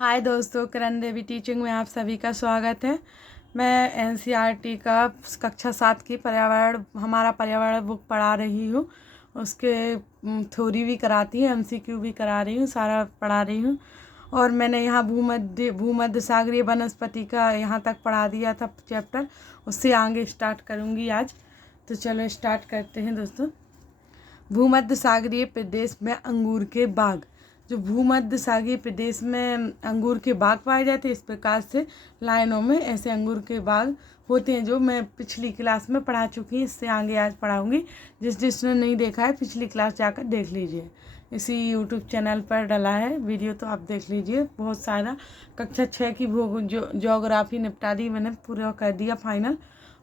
हाय दोस्तों, करण देवी टीचिंग में आप सभी का स्वागत है। मैं एनसीईआरटी का कक्षा 7 की हमारा पर्यावरण बुक पढ़ा रही हूँ। उसके थ्योरी भी कराती हूँ, एमसीक्यू भी करा रही हूँ, सारा पढ़ा रही हूँ। और मैंने यहाँ भूमध्य सागरीय वनस्पति का यहाँ तक पढ़ा दिया था चैप्टर, उससे आगे स्टार्ट करूँगी आज। तो चलो स्टार्ट करते हैं दोस्तों। भूमध्य सागरीय प्रदेश में अंगूर के बाग। जो भूमध्य सागरीय प्रदेश में अंगूर के बाग पाए जाते हैं, इस प्रकार से लाइनों में ऐसे अंगूर के बाग होते हैं, जो मैं पिछली क्लास में पढ़ा चुकी हूँ। इससे आगे आज पढ़ाऊंगी। जिसने नहीं देखा है पिछली क्लास जाकर देख लीजिए, इसी यूट्यूब चैनल पर डला है वीडियो, तो आप देख लीजिए। बहुत सारा कक्षा 6 की ज्योग्राफी निपटा दी मैंने, पूरा कर दिया फाइनल,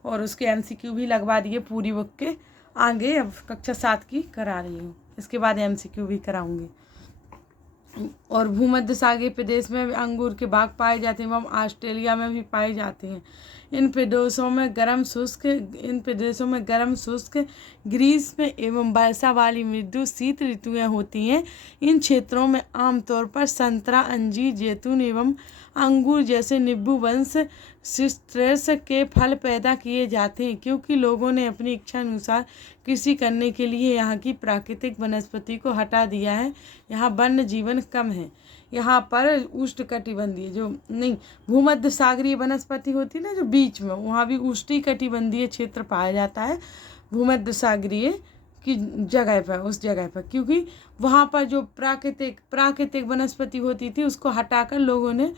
और उसके एमसीक्यू भी लगवा दिए पूरी बुक के। आगे अब कक्षा 7 की करा रही हूँ, इसके बाद एमसीक्यू भी कराऊंगी। और भूमध्य सागरीय प्रदेश में अंगूर के बाग पाए जाते हैं एवं ऑस्ट्रेलिया में भी पाए जाते हैं। इन प्रदेशों में गर्म शुष्क ग्रीष्म एवं वर्षा वाली मृदु शीत ऋतुएं होती हैं। इन क्षेत्रों में आमतौर पर संतरा, अंजीर, जैतून एवं अंगूर जैसे नींबू वंश सिट्रस के फल पैदा किए जाते हैं, क्योंकि लोगों ने अपनी इच्छा अनुसार कृषि करने के लिए यहाँ की प्राकृतिक वनस्पति को हटा दिया है। यहाँ वन्य जीवन कम है। यहाँ पर उष्णकटिबंधीय भूमध्य सागरीय वनस्पति होती है ना, जो बीच में, वहाँ भी उष्णकटिबंधीय क्षेत्र पाया जाता है भूमध्य सागरीय की जगह पर, उस जगह पर, क्योंकि वहाँ पर जो प्राकृतिक वनस्पति होती थी उसको हटाकर लोगों ने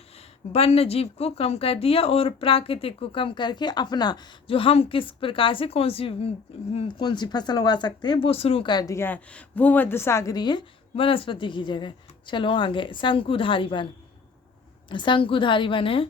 वन्य जीव को कम कर दिया और प्राकृतिक को कम करके अपना जो हम किस प्रकार से कौन सी फसल उगा सकते हैं वो शुरू कर दिया है भूमध्य सागरीय वनस्पति की जगह। चलो आगे। शंकुधारी वन है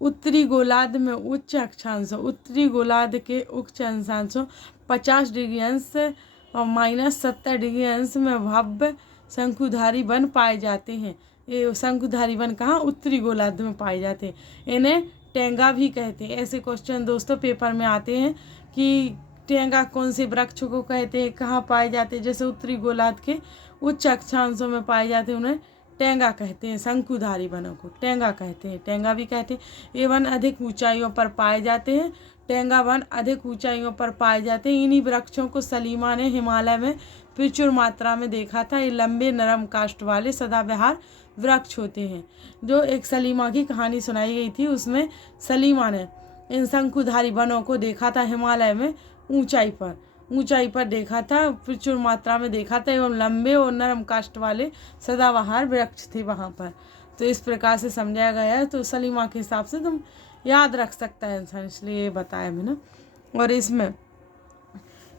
उत्तरी गोलार्ध में उच्च अक्षांशों, उत्तरी गोलार्ध के उच्च अक्षांशों 50 डिग्री अंश और -70 डिग्री अंश में भव्य शंकुधारी वन पाए जाते हैं। ये शंकुधारी वन कहाँ? उत्तरी गोलार्ध में पाए जाते हैं। इन्हें टेंगा भी कहते हैं। ऐसे क्वेश्चन दोस्तों पेपर में आते हैं कि टेंगा कौन से वृक्ष को कहते हैं, कहाँ पाए जाते हैं। जैसे उत्तरी गोलार्ध के उच्च अक्षांशों में पाए जाते हैं, उन्हें टेंगा कहते हैं। शंकुधारी वनों को टेंगा कहते हैं, टेंगा भी कहते हैं। ये वन अधिक ऊंचाइयों पर पाए जाते हैं। टेंगा वन अधिक ऊंचाइयों पर पाए जाते हैं। इन्हीं वृक्षों को सलीमा ने हिमालय में प्रचुर मात्रा में देखा था। ये लंबे नरम काष्ठ वाले सदाबहार वृक्ष होते हैं। जो एक सलीमा की कहानी सुनाई गई थी, उसमें सलीमा ने इन शंकुधारी वनों को देखा था हिमालय में ऊंचाई पर देखा था, प्रचुर मात्रा में देखा था, एवं लंबे और नरम काष्ठ वाले सदाबहार वृक्ष थे वहाँ पर। तो इस प्रकार से समझाया गया है। तो सलीमा के हिसाब से तुम याद रख सकता है इंसान, इसलिए बताया मैंने। और इसमें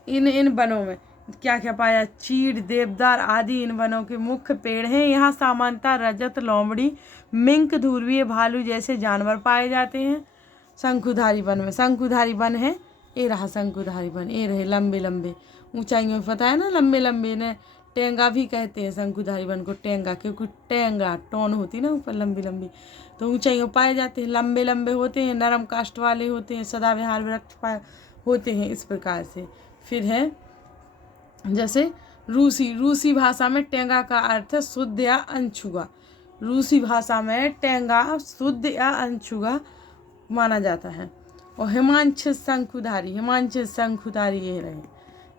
इन वनों में क्या क्या पाया? चीड़, देवदार आदि इन वनों के मुख्य पेड़ हैं। यहाँ सामान्यतः रजत, लोमड़ी, मिंक, ध्रुवीय भालू जैसे जानवर पाए जाते हैं। शंकुधारी वन है, ये रहा शंकुधारी वन, ये रहे लंबे लंबे ऊंचाइयों में, पता है ना, लंबे लंबे ने टेंगा भी कहते हैं शंकुधारी वन को, टेंगा, क्योंकि टेंगा टोन होती ना ऊपर लंबी लंबी, तो ऊंचाइयों पाए जाते हैं। लंबे लंबे होते हैं, नरम काष्ठ वाले होते हैं, सदाबहार वृक्ष होते हैं, इस प्रकार से। फिर है जैसे रूसी भाषा में टेंगा का अर्थ है शुद्ध या अनछुआ। रूसी भाषा में टेंगा शुद्ध या अनछुआ माना जाता है। और हिमांचित शंकुधारी ये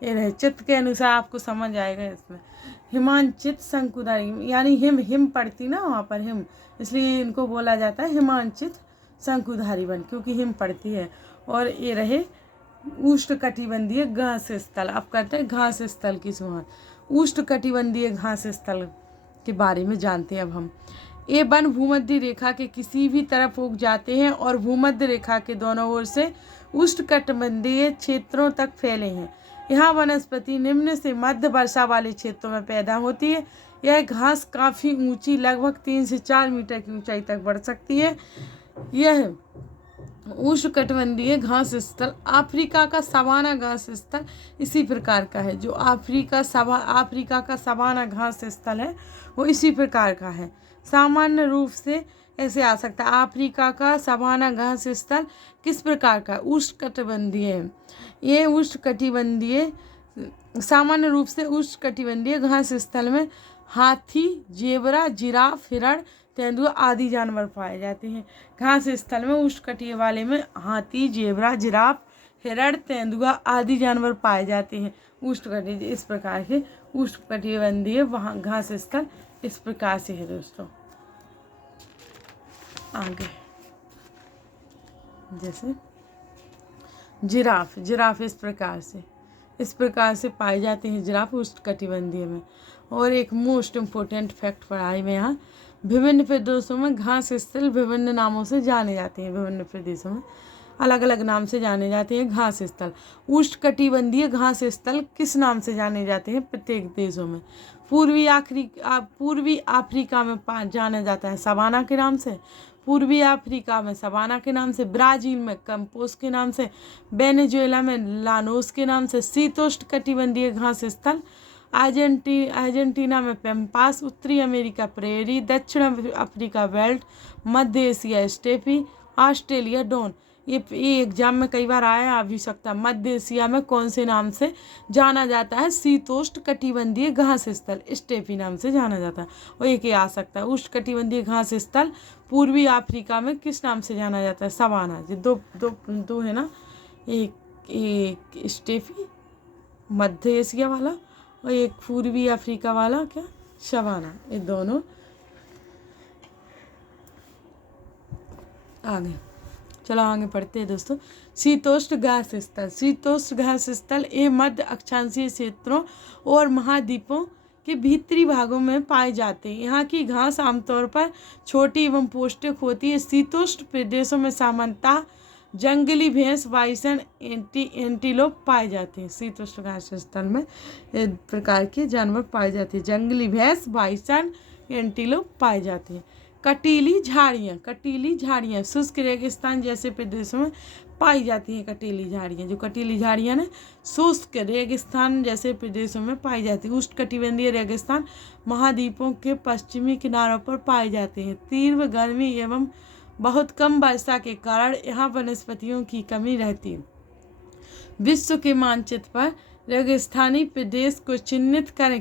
रहे चित्त के अनुसार आपको समझ आएगा इसमें। हिमांचित शंकुधारी यानी हिम पड़ती ना वहाँ पर, हिम, इसलिए इनको बोला जाता है हिमांचित शंकुधारी वन, क्योंकि हिम पड़ती है। और ये रहे उष्णकटिबंधीय घास स्थल। अब करते हैं घास स्थल की शुरुआत। उष्णकटिबंधीय घास स्थल के बारे में जानते हैं अब हम। ये वन भूमध्य रेखा के किसी भी तरफ उग जाते हैं और भूमध्य रेखा के दोनों ओर से उष्णकटिबंधीय क्षेत्रों तक फैले हैं। यहाँ वनस्पति निम्न से मध्य वर्षा वाले क्षेत्रों में पैदा होती है। यह घास काफ़ी ऊंची, लगभग 3 से 4 मीटर की ऊंचाई तक बढ़ सकती है। यह उष्णकटिबंधीय घास स्थल अफ्रीका का सवाना घास स्थल इसी प्रकार का है। जो अफ्रीका का सवाना घास स्थल है वो इसी प्रकार का है। सामान्य रूप से ऐसे आ सकता है, अफ्रीका का सवाना घास स्थल किस प्रकार का? उष्णकटिबंधीय है। ये उष्णकटिबंधीय सामान्य रूप से उष्णकटिबंधीय घास स्थल में हाथी, जेबरा, जिराफ, हिरण, तेंदुआ आदि जानवर पाए जाते हैं। घास स्थल में उष्णकटिबंधीय वाले में हाथी, जेबरा, जिराफ, हिरण, तेंदुआ आदि जानवर पाए जाते हैं। उष्णकटिबंधीय इस प्रकार के उष्णकटिबंधीय वहाँ घास स्थल इस प्रकार से है दोस्तों। आगे जैसे जिराफ, जिराफ इस प्रकार से पाए जाते हैं जिराफ उष्णकटिबंधीय में। और एक मोस्ट इम्पोर्टेंट फैक्ट पढ़ा है मैं यहाँ, विभिन्न प्रदेशों में घास स्थल विभिन्न नामों से जाने जाते हैं। विभिन्न प्रदेशों में अलग अलग नाम से जाने जाते हैं घास स्थल। उष्णकटिबंधीय घास स्थल किस नाम से जाने जाते हैं प्रत्येक देशों में? पूर्वी अफ्रीका में जाना जाता है सवाना के नाम से, पूर्वी अफ्रीका में सवाना के नाम से, ब्राज़ील में कंपोस के नाम से, वेनेजुएला में लानोस के नाम से। शीतोष्ण कटिबंधीय घास स्थल अर्जेंटीना में पेम्पास, उत्तरी अमेरिका प्रेरी, दक्षिण अफ्रीका बेल्ट, मध्य एशिया स्टेपी, ऑस्ट्रेलिया डॉन। ये एग्जाम में कई बार आया आ भी सकता है। मध्य एशिया में कौन से नाम से जाना जाता है? शीतोष्ण कटिबंधीय घास स्थल स्टेपी नाम से जाना जाता है। और एक आ सकता है उष्ण कटिबंधीय घास स्थल पूर्वी अफ्रीका में किस नाम से जाना जाता है? सवाना। जो दो दो दो है ना, एक स्टेपी मध्य एशिया वाला और एक पूर्वी अफ्रीका वाला क्या सवाना, ये दोनों। आगे चलो आगे पढ़ते हैं दोस्तों। शीतोष्ण घास स्थल, शीतोष्ण घास स्थल ये मध्य अक्षांशीय क्षेत्रों और महाद्वीपों के भीतरी भागों में पाए जाते हैं। यहाँ की घास आमतौर पर छोटी एवं पौष्टिक होती है। शीतोष्ण प्रदेशों में सामान्यतः जंगली भैंस, बाइसन, एंटीलोप पाए जाते हैं। शीतोष्ण घास स्थल में प्रकार के जानवर पाए जाते हैं। जंगली भैंस, बाइसन, एंटीलोप पाए जाते हैं। कटीली झाड़ियाँ शुष्क रेगिस्तान जैसे प्रदेशों में पाई जाती हैं। कटीली झाड़ियाँ, जो कटीली झाड़ियाँ ने शुष्क रेगिस्तान जैसे प्रदेशों में पाई जाती है। उष्णकटिबंधीय रेगिस्तान महाद्वीपों के पश्चिमी किनारों पर पाए जाते हैं। तीव्र गर्मी एवं बहुत कम वर्षा के कारण यहाँ वनस्पतियों की कमी रहती है। विश्व के मानचित्र पर रेगिस्तानी प्रदेश को चिन्हित करें।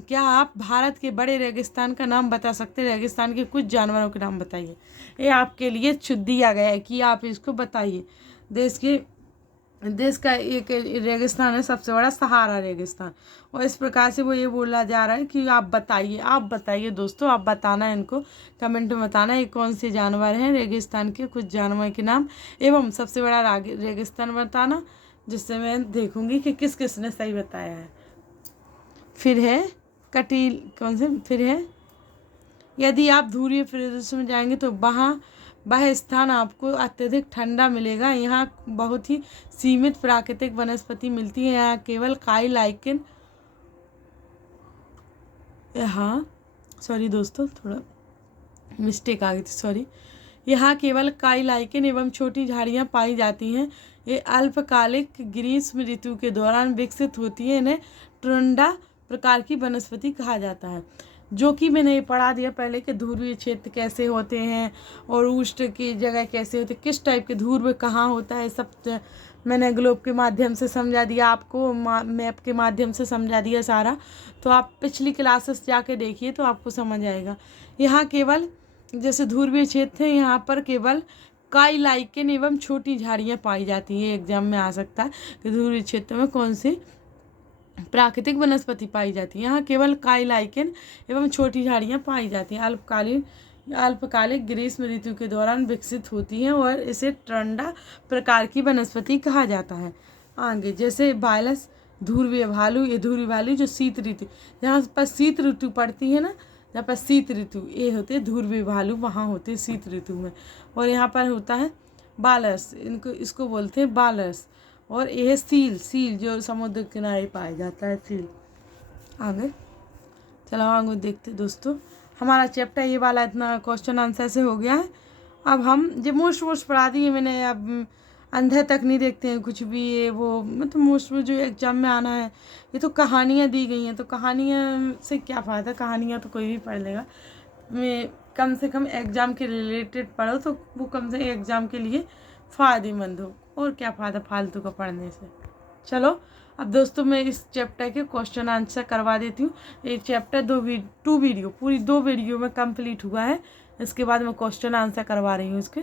क्या आप भारत के बड़े रेगिस्तान का नाम बता सकते हैं? रेगिस्तान के कुछ जानवरों के नाम बताइए। ये आपके लिए छुट्टी दिया गया है कि आप इसको बताइए। देश का एक रेगिस्तान है सबसे बड़ा सहारा रेगिस्तान। और इस प्रकार से वो ये बोला जा रहा है कि आप बताइए दोस्तों, आप बताना इनको कमेंट में बताना ये कौन से जानवर हैं रेगिस्तान के कुछ जानवर के नाम एवं सबसे बड़ा रेगिस्तान बताना, जिससे मैं देखूंगी कि किस किस ने सही बताया है। फिर है यदि आप ध्रुवीय प्रदेशों में जाएंगे तो वह स्थान आपको अत्यधिक ठंडा मिलेगा। यहाँ बहुत ही सीमित प्राकृतिक वनस्पति मिलती है। यहाँ केवल काई लाइकेन, सॉरी दोस्तों थोड़ा मिस्टेक आ गई थी, सॉरी। यहाँ केवल काई लाइकेन एवं छोटी झाड़ियाँ पाई जाती हैं। ये अल्पकालिक ग्रीष्म ऋतु के दौरान विकसित होती है। इन्हें ट्रुंडा प्रकार की वनस्पति कहा जाता है। जो कि मैंने पढ़ा दिया पहले कि ध्रुवीय क्षेत्र कैसे होते हैं और उष्ण की जगह कैसे होते हैं, किस टाइप के ध्रुव कहाँ होता है, सब मैंने ग्लोब के माध्यम से समझा दिया आपको, मैप के माध्यम से समझा दिया सारा। तो आप पिछली क्लासेस जाके देखिए तो आपको समझ आएगा। यहाँ केवल जैसे ध्रुवीय क्षेत्र है, यहाँ पर केवल काई लाइकेन एवं छोटी झाड़ियाँ पाई जाती हैं। एग्जाम में आ सकता है कि ध्रुवीय क्षेत्र में कौन सी प्राकृतिक वनस्पति पाई जाती है। यहाँ केवल काई लाइकेन एवं छोटी झाड़ियाँ पाई जाती हैं। अल्पकालिक ग्रीष्म ऋतु के दौरान विकसित होती हैं और इसे ट्रंडा प्रकार की वनस्पति कहा जाता है। आगे जैसे बायलस ध्रुवीय भालू, ये ध्रुवीय भालू जो शीत ऋतु, जहाँ पर शीत ऋतु पड़ती है ना, जहाँ पर शीत ऋतु ये होते हैं ध्रुवीय भालू, वहाँ होते हैं शीत ऋतु में। और यहाँ पर होता है बालस, इसको बोलते हैं बालस। और यह सील जो समुद्र किनारे पाया जाता है, सील। आगे चलो आगे देखते दोस्तों। हमारा चैप्टर ये वाला इतना क्वेश्चन आंसर से हो गया है। अब हम जो मोस्ट पढ़ा दिए मैंने, अब अंधे तक नहीं देखते हैं कुछ भी, ये वो मतलब मोस्ट जो एग्जाम में आना है। ये तो कहानियाँ दी गई हैं, तो कहानियाँ से क्या फ़ायदा, कहानियाँ तो कोई भी पढ़ लेगा। मैं कम से कम एग्ज़ाम के रिलेटेड पढ़ो तो वो कम से एग्ज़ाम के लिए फ़ायदेमंद हो, और क्या फ़ायदा फालतू का पढ़ने से। चलो अब दोस्तों मैं इस चैप्टर के क्वेश्चन आंसर करवा देती हूँ। ये चैप्टर टू वीडियो पूरी 2 वीडियो में कंप्लीट हुआ है। इसके बाद मैं क्वेश्चन आंसर करवा रही हूँ इसके।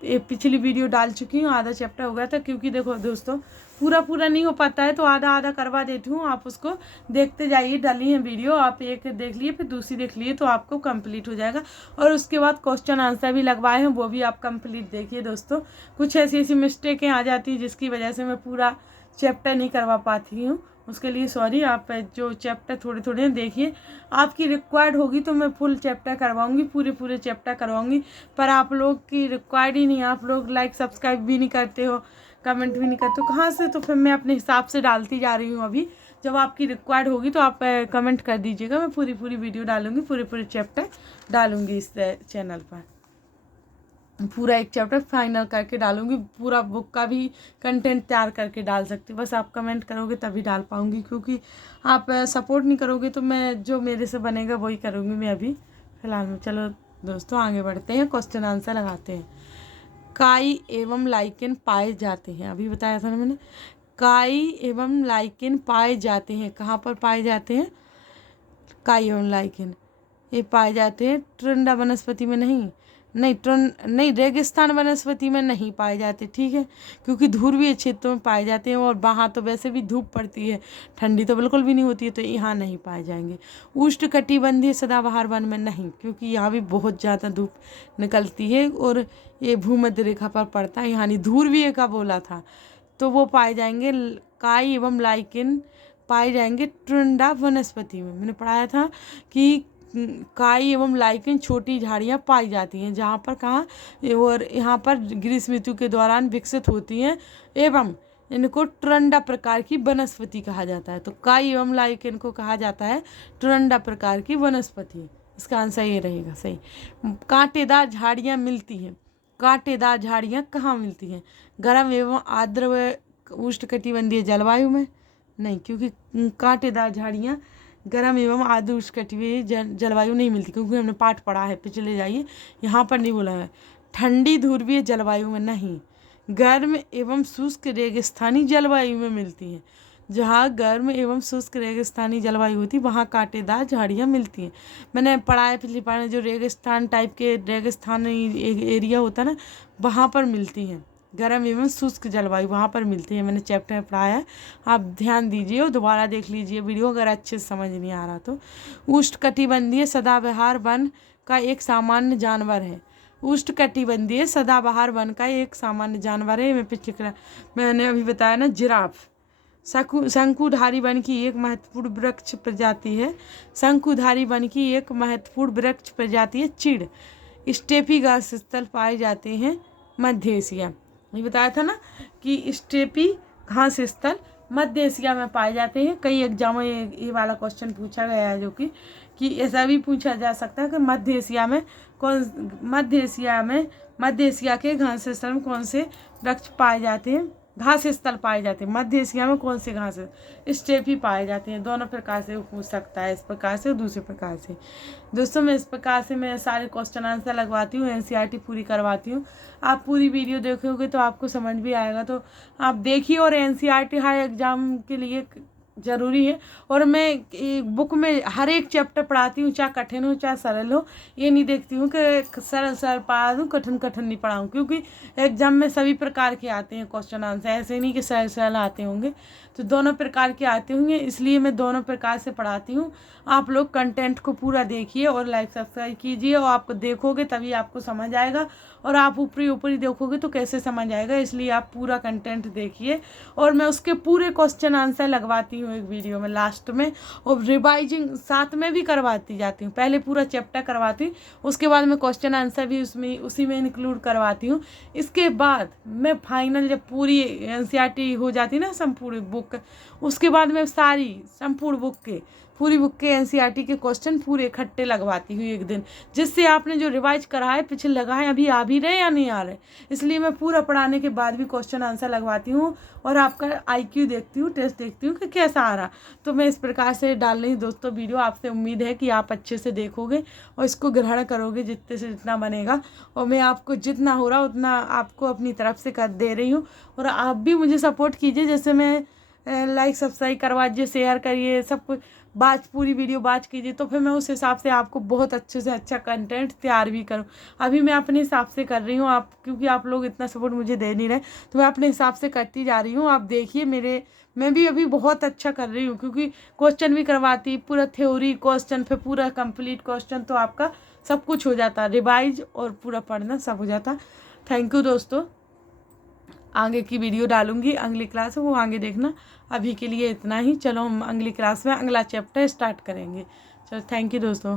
ये पिछली वीडियो डाल चुकी हूँ, आधा चैप्टर हो गया था, क्योंकि देखो दोस्तों पूरा नहीं हो पाता है तो आधा आधा करवा देती हूँ। आप उसको देखते जाइए, डाली है वीडियो, आप एक देख लिए फिर दूसरी देख लिए तो आपको कंप्लीट हो जाएगा। और उसके बाद क्वेश्चन आंसर भी लगवाए हैं, वो भी आप कंप्लीट देखिए दोस्तों। कुछ ऐसी मिस्टेकें आ जाती हैं जिसकी वजह से मैं पूरा चैप्टर नहीं करवा पाती हूँ, उसके लिए सॉरी। आप जो चैप्टर थोड़े देखिए, आपकी रिक्वायर्ड होगी तो मैं फुल चैप्टर करवाऊंगी, पूरे चैप्टर करवाऊंगी। पर आप लोग की रिक्वायर्ड ही नहीं, आप लोग लाइक सब्सक्राइब भी नहीं करते हो, कमेंट भी नहीं करते हो, कहाँ से? तो फिर मैं अपने हिसाब से डालती जा रही हूँ। अभी जब आपकी रिक्वायर्ड होगी तो आप कमेंट कर दीजिएगा, मैं पूरी वीडियो डालूंगी, पूरे चैप्टर डालूंगी इस चैनल पर। पूरा एक चैप्टर फाइनल करके डालूंगी, पूरा बुक का भी कंटेंट तैयार करके डाल सकती हूँ। बस आप कमेंट करोगे तभी डाल पाऊंगी, क्योंकि आप सपोर्ट नहीं करोगे तो मैं जो मेरे से बनेगा वही करूँगी मैं अभी फिलहाल में। चलो दोस्तों आगे बढ़ते हैं, क्वेश्चन आंसर लगाते हैं। काई एवं लाइकेन पाए जाते हैं, अभी बताया था ना मैंने। काई एवं लाइकेन पाए जाते हैं, कहाँ पर पाए जाते हैं? काई एवं लाइकेन ये पाए जाते हैं ट्रिंडा वनस्पति में नहीं रेगिस्तान वनस्पति में नहीं पाए जाते, ठीक है, क्योंकि ध्रुवीय क्षेत्रों में पाए जाते हैं और वहाँ तो वैसे भी धूप पड़ती है, ठंडी तो बिल्कुल भी नहीं होती है, तो यहाँ नहीं पाए जाएंगे। उष्णकटिबंधीय सदाबहार वन में नहीं, क्योंकि यहाँ भी बहुत ज़्यादा धूप निकलती है और ये भूमध्य रेखा पर पड़ता है, यानी ध्रुवीय का बोला था, तो वो पाए जाएंगे। काई एवं लाइकेन पाए जाएंगे ट्रिंडा वनस्पति में। मैंने पढ़ाया था कि काई एवं लाइकेन छोटी झाड़ियाँ पाई जाती हैं, जहाँ पर कहाँ और यहाँ पर ग्रीष्म ऋतु के दौरान विकसित होती हैं, एवं इनको ट्रिंडा प्रकार की वनस्पति कहा जाता है। तो काई एवं लाइकेन को कहा जाता है ट्रिंडा प्रकार की वनस्पति। इसका आंसर ये रहेगा सही। कांटेदार झाड़ियाँ मिलती हैं, कांटेदार झाड़ियाँ कहाँ मिलती हैं? गर्म एवं आर्द्र उष्णकटिबंधीय जलवायु में नहीं, क्योंकि कांटेदार झाड़ियाँ गर्म एवं आर्द्र उष्णकटिबंधीय जलवायु नहीं मिलती, क्योंकि हमने पाठ पढ़ा है, पिछले जाइए, यहाँ पर नहीं बोला है। ठंडी ध्रुवीय जलवायु में नहीं, गर्म एवं शुष्क रेगिस्तानी जलवायु में मिलती हैं। जहाँ गर्म एवं शुष्क रेगिस्तानी जलवायु होती है वहाँ कांटेदार झाड़ियाँ मिलती हैं। मैंने पढ़ा है पिछली बार, जो रेगिस्तान टाइप के रेगिस्तानी एरिया होता है ना, वहाँ पर मिलती हैं, गर्म एवं शुष्क जलवायु वहाँ पर मिलती है। मैंने चैप्टर में पढ़ाया है, आप ध्यान दीजिए और दोबारा देख लीजिए वीडियो अगर अच्छे से समझ नहीं आ रहा तो। उष्णकटिबंधीय सदाबहार वन का एक सामान्य जानवर है, उष्णकटिबंधीय सदाबहार वन का एक सामान्य जानवर है। मैंने अभी बताया ना, जिराफ। शंकुधारी वन की एक महत्वपूर्ण वृक्ष प्रजाति है, शंकुधारी वन की एक महत्वपूर्ण वृक्ष प्रजाति है चीड़। स्टेपी घास स्थल पाए जाते हैं मध्य एशिया। ये बताया था ना कि स्टेपी घास स्थल मध्य एशिया में पाए जाते हैं। कई एग्जाम में ये वाला क्वेश्चन पूछा गया है, जो कि ऐसा भी पूछा जा सकता है कि मध्य एशिया के घास स्थल में कौन से वृक्ष पाए जाते हैं, घास स्थल पाए जाते हैं मध्य एशिया में, कौन से घास स्टेपी पाए जाते हैं। दोनों प्रकार से वो पूछ सकता है, इस प्रकार से और दूसरे प्रकार से। दोस्तों मैं इस प्रकार से मैं सारे क्वेश्चन आंसर लगवाती हूँ, एनसीईआरटी पूरी करवाती हूँ। आप पूरी वीडियो देखोगे तो आपको समझ भी आएगा, तो आप देखिए। और एनसीईआरटी हर एग्जाम के लिए ज़रूरी है, और मैं बुक में हर एक चैप्टर पढ़ाती हूँ, चाहे कठिन हो चाहे सरल हो। ये नहीं देखती हूँ कि सरल पढ़ा दूँ, कठिन नहीं पढ़ाऊँ, क्योंकि एग्जाम में सभी प्रकार के आते हैं क्वेश्चन आंसर, ऐसे नहीं कि सरल आते होंगे, तो दोनों प्रकार के आते होंगे, इसलिए मैं दोनों प्रकार से पढ़ाती हूँ। आप लोग कंटेंट को पूरा देखिए और लाइक सब्सक्राइब कीजिए, और आपको देखोगे तभी आपको समझ आएगा, और आप ऊपरी देखोगे तो कैसे समझ आएगा, इसलिए आप पूरा कंटेंट देखिए। और मैं उसके पूरे क्वेश्चन आंसर लगवाती हूँ एक वीडियो में लास्ट में, और रिवाइजिंग साथ में भी करवाती जाती हूँ। पहले पूरा चैप्टर करवाती हूँ, उसके बाद मैं क्वेश्चन आंसर भी उसी में इंक्लूड करवाती हूँ। इसके बाद मैं फाइनल जब पूरी एनसीईआरटी हो जाती है ना संपूर्ण बुक, उसके बाद मैं सारी संपूर्ण पूरी बुक के एनसीईआरटी के क्वेश्चन पूरे इकट्ठे लगवाती हूँ एक दिन, जिससे आपने जो रिवाइज करा है पिछले लगाए अभी आ भी रहे या नहीं आ रहे, इसलिए मैं पूरा पढ़ाने के बाद भी क्वेश्चन आंसर लगवाती हूँ और आपका आईक्यू देखती हूँ, टेस्ट देखती हूँ कि कैसा आ रहा। तो मैं इस प्रकार से डाल रही हूँ दोस्तों वीडियो। आपसे उम्मीद है कि आप अच्छे से देखोगे और इसको ग्रहण करोगे जितने से जितना बनेगा, और मैं आपको जितना हो रहा उतना आपको अपनी तरफ से कर दे रही हूँ। और आप भी मुझे सपोर्ट कीजिए, जैसे मैं लाइक सब्सक्राइब करवा दीजिए, शेयर करिए, सब कुछ पूरी वीडियो वॉच कीजिए, तो फिर मैं उस हिसाब से आपको बहुत अच्छे से अच्छा कंटेंट तैयार भी करूँ। अभी मैं अपने हिसाब से कर रही हूँ, आप क्योंकि आप लोग इतना सपोर्ट मुझे दे नहीं रहे, तो मैं अपने हिसाब से करती जा रही हूँ। आप देखिए मैं भी अभी बहुत अच्छा कर रही हूँ, क्योंकि क्वेश्चन भी करवाती, पूरा थ्योरी क्वेश्चन, फिर पूरा कंप्लीट क्वेश्चन, तो आपका सब कुछ हो जाता, रिवाइज और पूरा पढ़ना सब हो जाता। थैंक यू दोस्तों। आगे की वीडियो डालूंगी, अगली क्लास है वो आगे देखना। अभी के लिए इतना ही, चलो हम अगली क्लास में अगला चैप्टर स्टार्ट करेंगे। चलो थैंक यू दोस्तों।